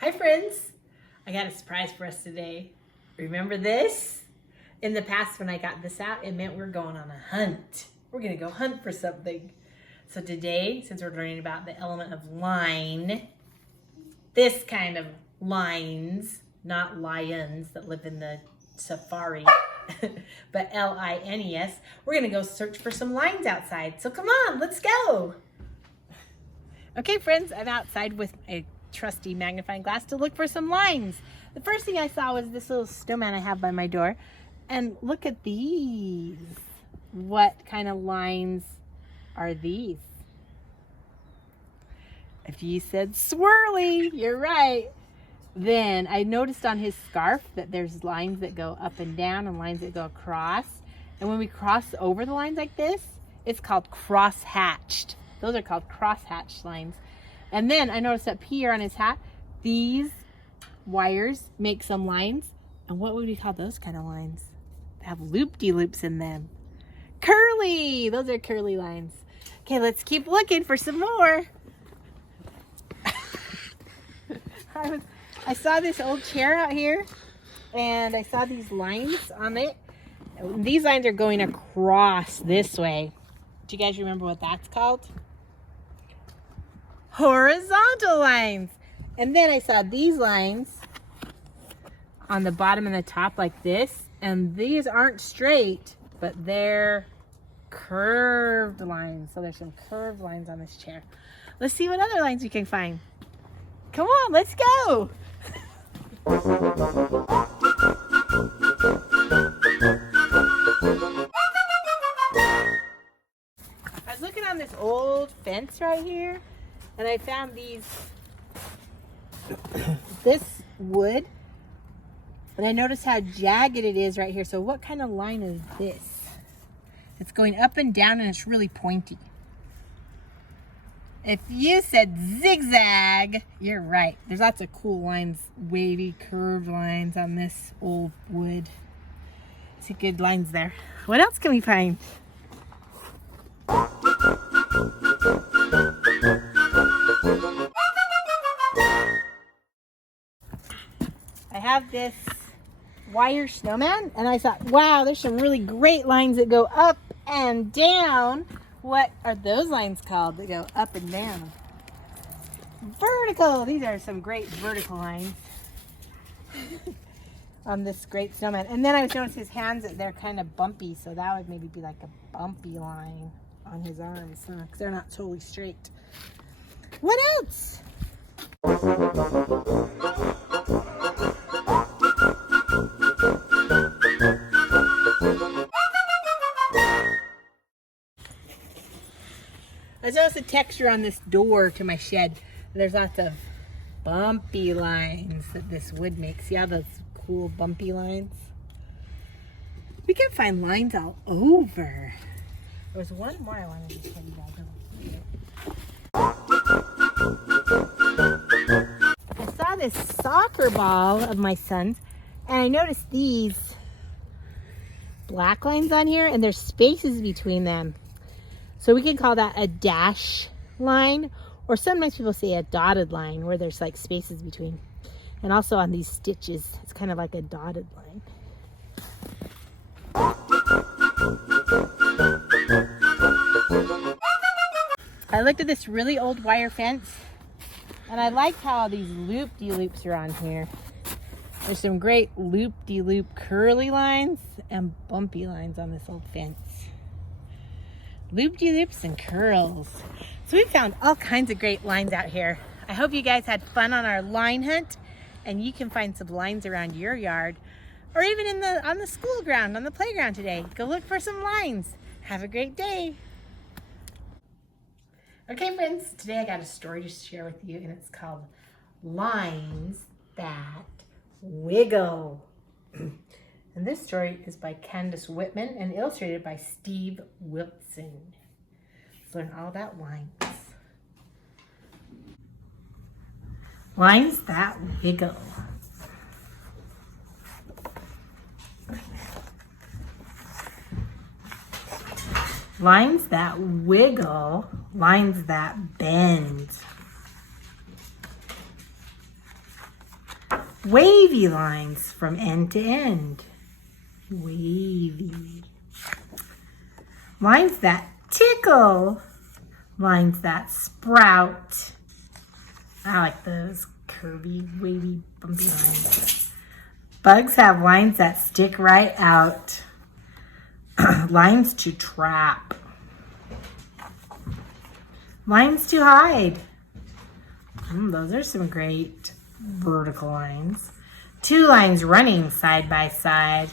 Hi friends, I got a surprise for us today. Remember this? In the past when I got this out, it meant we're going on a hunt. We're gonna go hunt for something. So today, since we're learning about the element of line, this kind of lines, not lions that live in the safari, but L-I-N-E-S, we're gonna go search for some lines outside. So come on, let's go. Okay friends, I'm outside with a trusty magnifying glass to look for some lines. The first thing I saw was this little snowman I have by my door. And look at these. What kind of lines are these? If you said swirly, you're right. Then I noticed on his scarf that there's lines that go up and down and lines that go across. And when we cross over the lines like this, it's called cross-hatched. Those are called cross-hatched lines. And then I noticed up here on his hat, these wires make some lines. And what would we call those kind of lines? They have loop-de-loops in them. Curly! Those are curly lines. Okay, let's keep looking for some more. I saw this old chair out here, and I saw these lines on it. These lines are going across this way. Do you guys remember what that's called? Horizontal lines. And then I saw these lines on the bottom and the top like this, and these aren't straight, but they're curved lines. So there's some curved lines on this chair. Let's see what other lines we can find. Come on, let's go. I was looking on this old fence right here, and I found this wood, and I noticed how jagged it is right here. So what kind of line is this? It's going up and down, and it's really pointy. If you said zigzag, you're right. There's lots of cool lines, wavy, curved lines on this old wood. See good lines there. What else can we find? I have this wire snowman, and I thought, wow, there's some really great lines that go up and down. What are those lines called that go up and down? Vertical. These are some great vertical lines on this great snowman. And then I was noticing his hands, that they're kind of bumpy, so that would maybe be like a bumpy line on his arms, because they're not totally straight. What else? I noticed the texture on this door to my shed. There's lots of bumpy lines that this wood makes. See how those cool bumpy lines? We can find lines all over. There was one more I wanted to tell you guys. I saw this soccer ball of my son's, and I noticed these black lines on here, and there's spaces between them. So we can call that a dash line, or sometimes people say a dotted line where there's like spaces between. And also on these stitches, it's kind of like a dotted line. I looked at this really old wire fence, and I like how these loop-de-loops are on here. There's some great loop-de-loop curly lines and bumpy lines on this old fence. Loop-de-loops and curls. So we found all kinds of great lines out here. I hope you guys had fun on our line hunt, and you can find some lines around your yard, or even on the school ground, on the playground today. Go look for some lines. Have a great day. Okay friends, today I got a story to share with you, and it's called Lines That Wiggle. And this story is by Candace Whitman and illustrated by Steve Wilson. Let's learn all about lines. Lines that wiggle. Lines that wiggle, lines that bend. Wavy lines from end to end. Wavy. Lines that tickle. Lines that sprout. I like those curvy, wavy, bumpy lines. Bugs have lines that stick right out. Lines to trap. Lines to hide. Those are some great vertical lines. Two lines running side by side.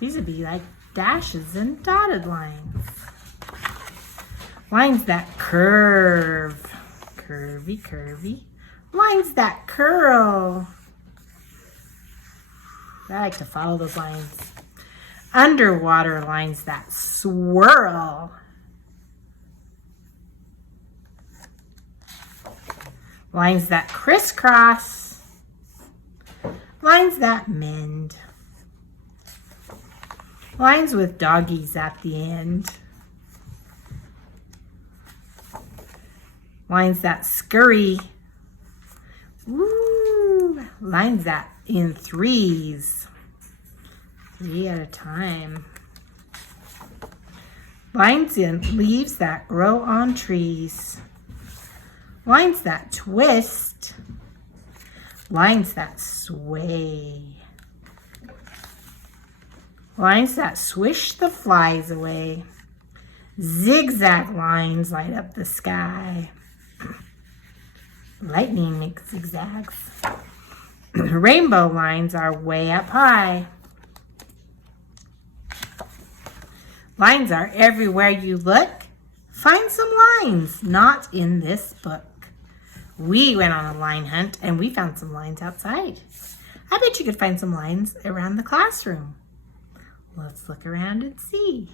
These would be like dashes and dotted lines. Lines that curve. Curvy, curvy. Lines that curl. I like to follow those lines. Underwater lines that swirl. Lines that crisscross. Lines that mend. Lines with doggies at the end. Lines that scurry. Ooh, lines that in threes. 3 at a time. Lines in leaves that grow on trees. Lines that twist. Lines that sway. Lines that swish the flies away. Zigzag lines light up the sky. Lightning makes zigzags. Rainbow lines are way up high. Lines are everywhere you look. Find some lines not in this book. We went on a line hunt and we found some lines outside. I bet you could find some lines around the classroom. Let's look around and see.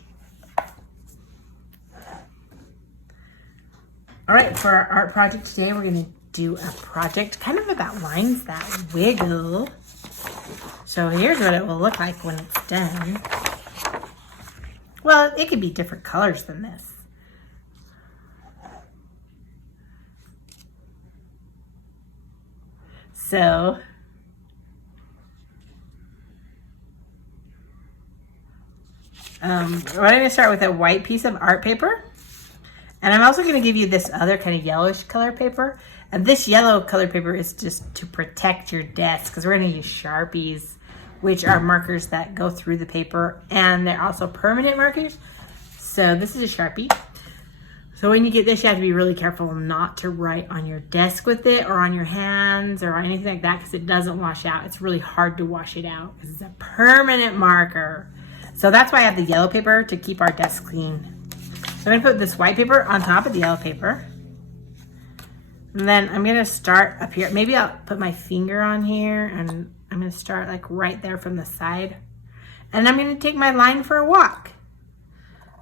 All right, for our art project today, we're going to do a project kind of about lines that wiggle. So here's what it will look like when it's done. Well, it could be different colors than this. So I'm going to start with a white piece of art paper. And I'm also going to give you this other kind of yellowish color paper. And this yellow color paper is just to protect your desk because we're going to use Sharpies, which are markers that go through the paper. And they're also permanent markers. So this is a Sharpie. So when you get this, you have to be really careful not to write on your desk with it or on your hands or anything like that because it doesn't wash out. It's really hard to wash it out because it's a permanent marker. So that's why I have the yellow paper to keep our desk clean. So I'm going to put this white paper on top of the yellow paper. And then I'm going to start up here. Maybe I'll put my finger on here and I'm going to start like right there from the side. And I'm going to take my line for a walk.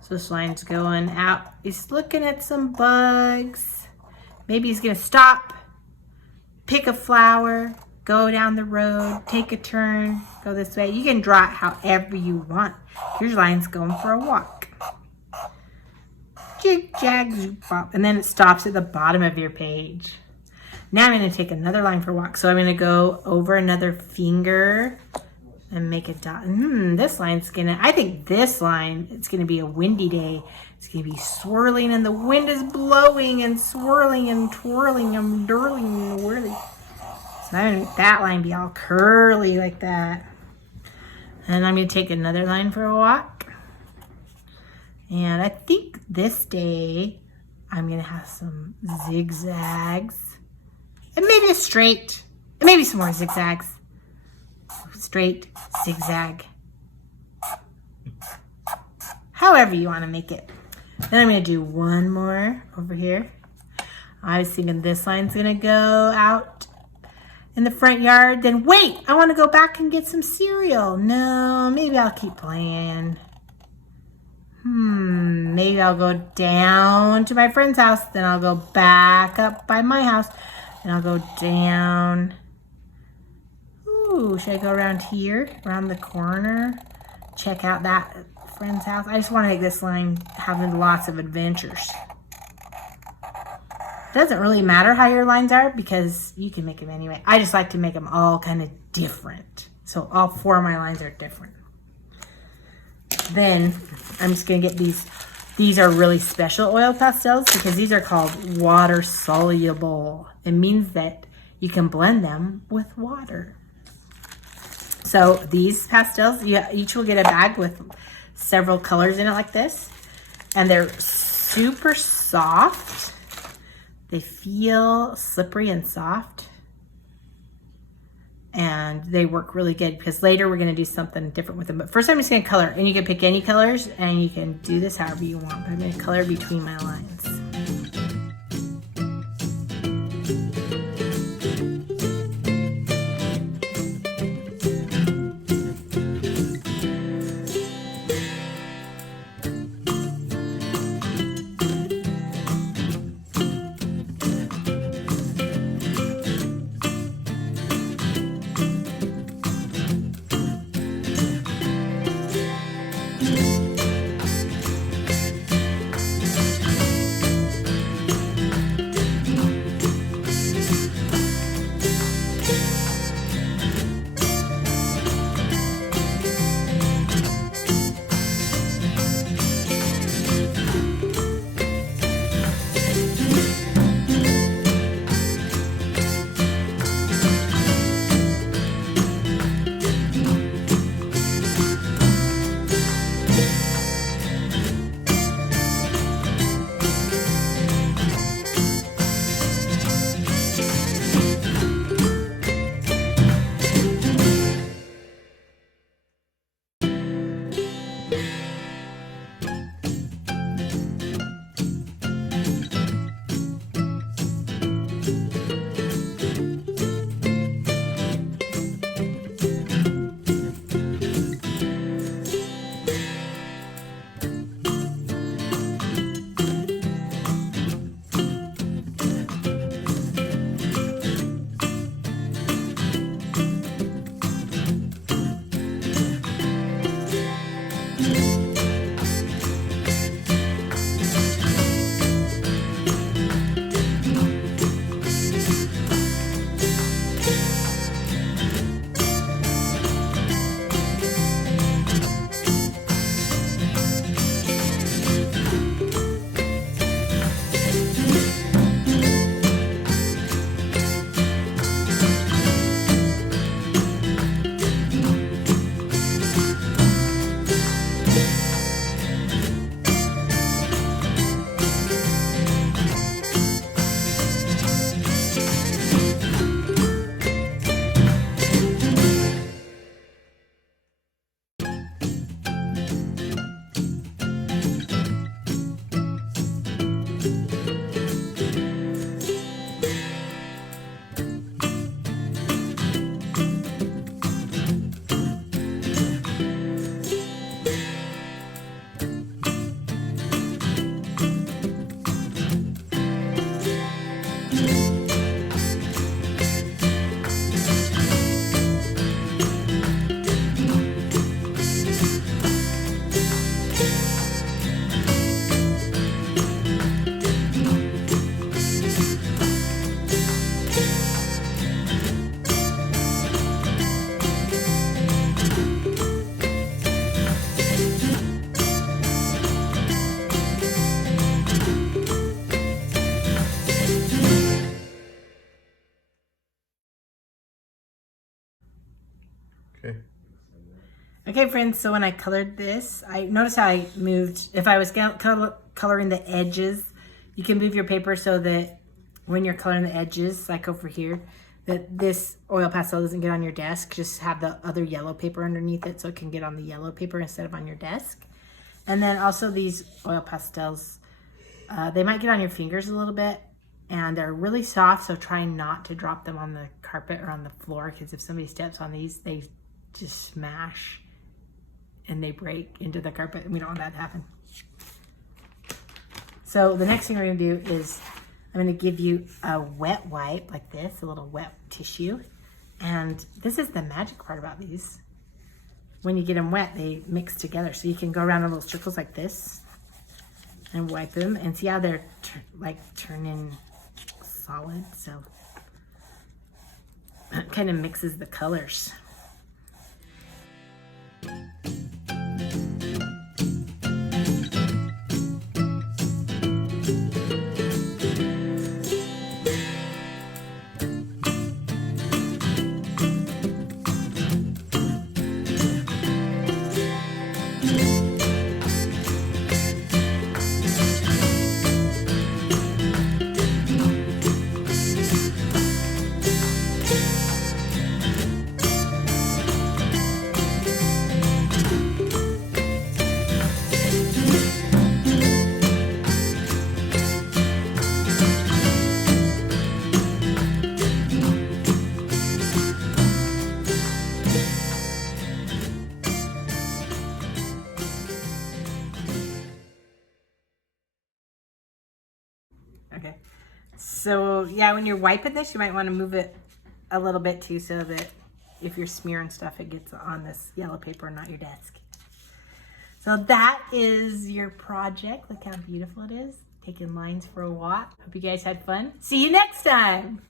So this line's going out. He's looking at some bugs. Maybe he's going to stop, pick a flower, go down the road, take a turn, go this way. You can draw it however you want. Your line's going for a walk. Jig, jag, zoop, bop. And then it stops at the bottom of your page. Now I'm going to take another line for a walk. So I'm going to go over another finger and make a dot. This line's going to, I think this line, it's going to be a windy day. It's going to be swirling and the wind is blowing and swirling and twirling and dirling and whirling. So I'm going to make that line be all curly like that. And I'm going to take another line for a walk. And I think this day I'm going to have some zigzags and maybe a straight and maybe some more zigzags. Straight, zigzag. However you want to make it. Then I'm going to do one more over here. I was thinking this line's going to go out in the front yard. Then wait, I want to go back and get some cereal. No, maybe I'll keep playing. Maybe I'll go down to my friend's house. Then I'll go back up by my house. And I'll go down. Ooh, should I go around here, around the corner? Check out that friend's house. I just want to make this line have lots of adventures. It doesn't really matter how your lines are because you can make them anyway. I just like to make them all kind of different. So all 4 of my lines are different. Then I'm just gonna get these. These are really special oil pastels because these are called water soluble. It means that you can blend them with water. So these pastels, you each will get a bag with several colors in it like this. And they're super soft. They feel slippery and soft. And they work really good because later we're going to do something different with them. But first I'm just going to color. And you can pick any colors and you can do this however you want. But I'm going to color between my lines. Okay. Okay, friends, so when I colored this, I noticed how I moved. If I was coloring the edges, you can move your paper so that when you're coloring the edges, like over here, that this oil pastel doesn't get on your desk. Just have the other yellow paper underneath it so it can get on the yellow paper instead of on your desk. And then also these oil pastels, they might get on your fingers a little bit, and they're really soft, so try not to drop them on the carpet or on the floor, because if somebody steps on these, they just smash and they break into the carpet, and we don't want that to happen. So the next thing we're gonna do is I'm gonna give you a wet wipe like this, a little wet tissue. And this is the magic part about these. When you get them wet, they mix together. So you can go around in little circles like this and wipe them and see how they're turning solid, so it kind of mixes the colors. Okay, so yeah, when you're wiping this, you might want to move it a little bit too, so that if you're smearing stuff, it gets on this yellow paper, not your desk. So that is your project. Look how beautiful it is. Taking lines for a walk. Hope you guys had fun. See you next time.